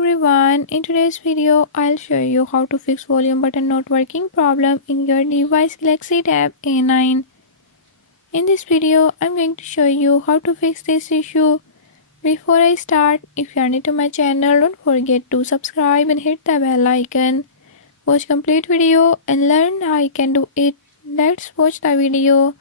everyone, in today's video I'll show you how to fix volume button not working problem in your device Galaxy Tab A9. In this video I'm going to show you how to fix this issue. Before I start, if you are new to my channel, don't forget to subscribe and hit the bell icon. Watch complete video and learn how you can do it. Let's watch the video.